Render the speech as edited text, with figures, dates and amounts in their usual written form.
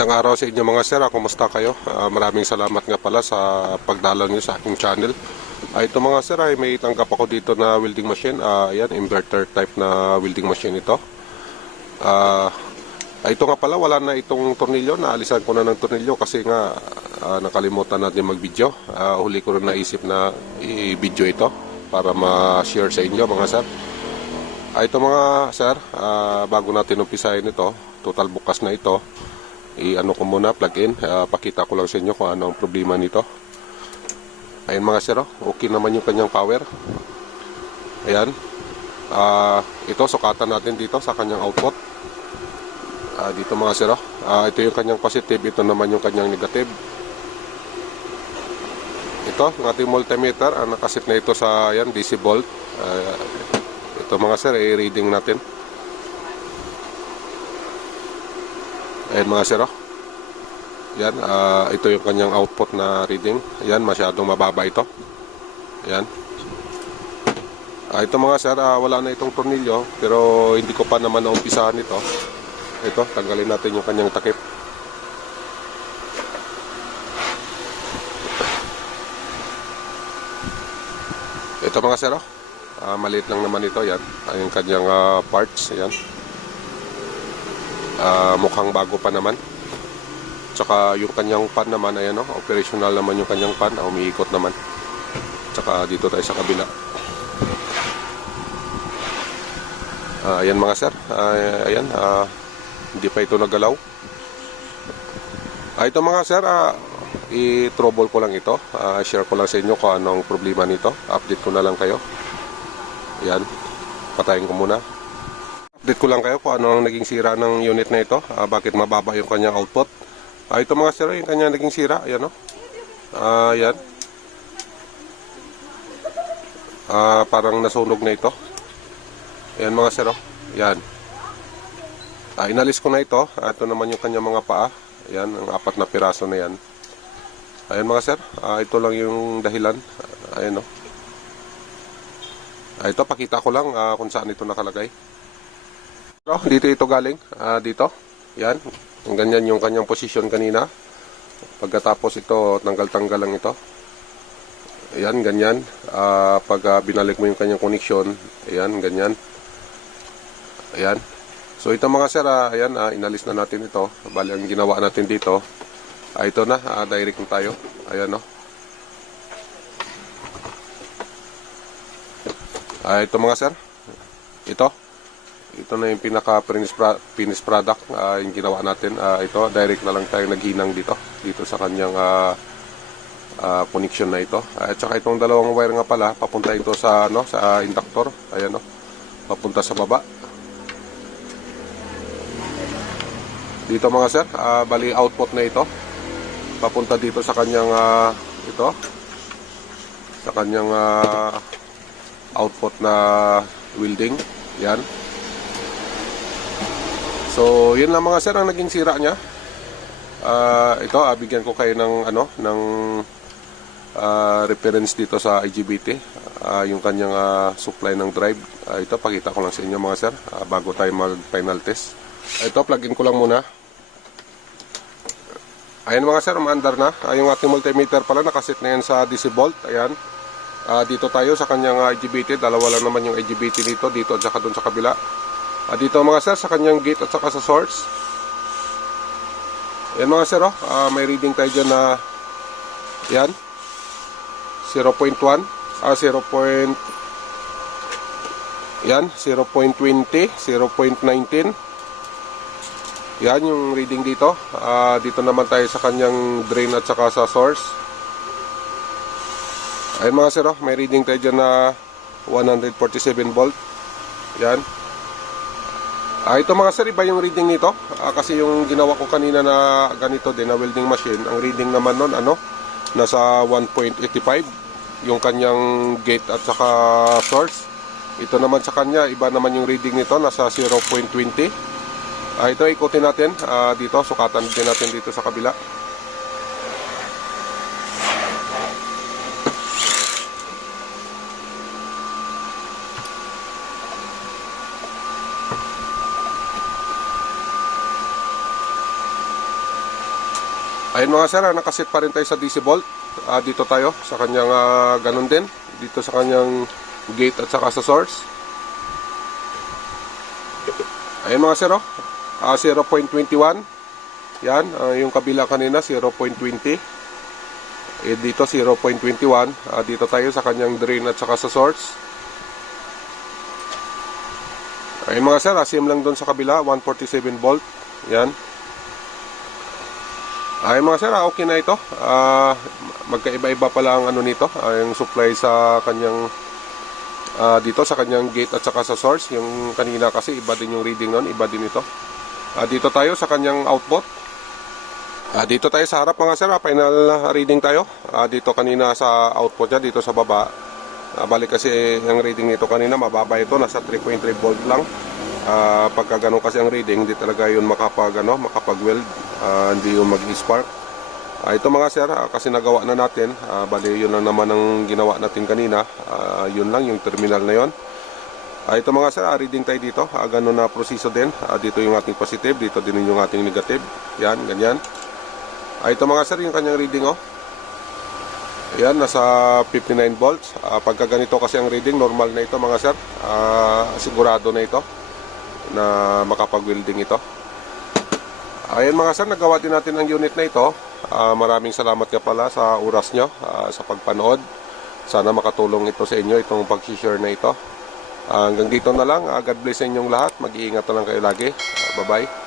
Magandang araw sa inyo mga sir. Kumusta kayo? Maraming salamat nga pala sa pagdalaw niyo sa aking channel. Ito mga sir ay may tanggap ako dito na welding machine. Ayan, inverter type na welding machine ito. Ito nga pala, wala na itong tornilyo. Naalisan ko na ng tornilyo kasi nga nakalimutan natin mag-video. Huli ko rin naisip na i-video ito para ma-share sa inyo mga sir. Ito mga sir, bago natin umpisahin ito, total bukas na ito. I-ano ko muna, plug in. Pakita ko lang sa inyo kung ano ang problema nito. Ayan mga sir, okay naman yung kanyang power. Ayan. Ito, sukatan natin dito sa kanyang output. Dito mga sir, ito yung kanyang positive, ito naman yung kanyang negative. Ito, ng ating multimeter, nakasit na ito sa ayan, DC volt. Ito mga sir, i-reading natin. Ayan mga sir, yan, ito yung kanyang output na reading. Ayan, masyadong mababa ito. Ayan. Ito mga sir, wala na itong tornilyo, pero hindi ko pa naman naumpisahan ito. Ito, tanggalin natin yung kanyang takip. Ito mga sir, maliit lang naman ito. Yan, yung kanyang parts. Ayan. Mukhang bago pa naman. Tsaka yung kanyang pan naman, ayan o, operational naman yung kanyang pan, umiikot naman. Tsaka dito tayo sa kabila. Ayan mga sir, ayan, hindi pa ito nagalaw. Ito mga sir, i-trouble ko lang ito. Share ko lang sa inyo kung anong problema nito. Update ko na lang kayo. Ayan, patayin ko muna. Update ko lang kayo kung ano ang naging sira ng unit na ito. Bakit mababa yung kanyang output. Ito mga sir, yung kanyang naging sira. Ayan o. Ayan. Parang nasunog na ito. Ayan mga sir o. Ayan. Inalis ko na ito. Ito naman yung kanyang mga paa. Ayan, ang 4 na piraso na yan. Ayan mga sir. Ito lang yung dahilan. Ayan o. Ito, pakita ko lang kung saan ito nakalagay. Dito ito galing, dito, yan, ganyan yung kanyang posisyon kanina. Pagkatapos ito, tanggal-tanggal lang ito. Ayan, ganyan. Pag binalik mo yung kanyang connection, ayan, ganyan. Ayan. So ito mga sir, ayan, inalis na natin ito. Bali, ang ginawa natin dito, ito na, direct na tayo. Ayan, no. Ito mga sir, ito na yung pinaka-finished product yung ginawa natin. Ito, direct na lang tayo naghinang dito sa kanyang connection na ito. At saka itong dalawang wire nga pala, papunta ito sa, sa inductor. Ayan, papunta sa baba. Dito mga sir, bali output na ito. Papunta dito sa kanyang, sa kanyang output na welding. Yan. So, yun lang mga sir ang naging sira niya. Ito, bigyan ko kayo ng reference dito sa IGBT, yung kanyang supply ng drive. Ito, pakita ko lang sa inyo mga sir, bago tayo mag-final test. Ito, plug-in ko lang muna. Ayan mga sir, umaandar na. Yung ating multimeter pala, nakasit na yan sa DC volt. Ayan. Dito tayo sa kanyang IGBT. Dalawa lang naman yung IGBT dito at saka dun sa kabila. Dito mga sir, sa kanyang gate at saka sa source. Yan mga sir, may reading tayo dyan na yan 0.1 yan 0.20 0.19. Yan yung reading dito. Dito naman tayo sa kanyang drain at saka sa source. Ayan mga sir, may reading tayo dyan na 147 volt. Yan. Ito mga sir, iba yung reading nito. Kasi yung ginawa ko kanina na ganito din na welding machine, ang reading naman nun, nasa 1.85 yung kanyang gate at saka source. Ito naman sa kanya, iba naman yung reading nito, nasa 0.20. Ito, ikutin natin dito, sukatan din natin dito sa kabila. Ayun mga sir, nakasit pa rin tayo sa DC volt. Dito tayo sa kanyang ganun din. Dito sa kanyang gate at saka sa source. Ayun mga sir, 0.21. Yan, yung kabila kanina 0.20. Dito 0.21. Dito tayo sa kanyang drain at saka sa source. Ayun mga sir, same lang doon sa kabila, 147 volt. Yan. Ayun mga sir, okay na ito. Magkaiba-iba pala ang ano nito, yung supply sa kanyang dito sa kanyang gate at saka sa source. Yung kanina kasi iba din yung reading noon, iba din ito. Dito tayo sa kanyang output. Dito tayo sa harap mga sir, final reading tayo. Dito kanina sa output niya, dito sa baba. Balik kasi ang reading nito kanina, mababa ito, nasa 3.3 volt lang. Pagka ganun kasi ang reading, hindi talaga yun makapag-weld, hindi yun mag-spark. Ito mga sir, kasi nagawa na natin, bali yun lang naman ang ginawa natin kanina. Yun lang, yung terminal na yun. Ito mga sir, reading tayo dito. Ganun na proseso din. Dito yung ating positive, dito din yung ating negative. Yan, ganyan. Ito mga sir, yung kanyang reading Ayan, nasa 59 volts. Pagka ganito kasi ang reading, normal na ito mga sir. Sigurado na ito na makapag-welding ito. Ayan mga sir, nagawa din natin ang unit na ito. Maraming salamat nga pala sa oras nyo, sa pagpanood. Sana makatulong ito sa inyo, itong pag-share na ito. Hanggang dito na lang. God bless sa inyong lahat. Mag-iingat na lang kayo lagi. Bye-bye.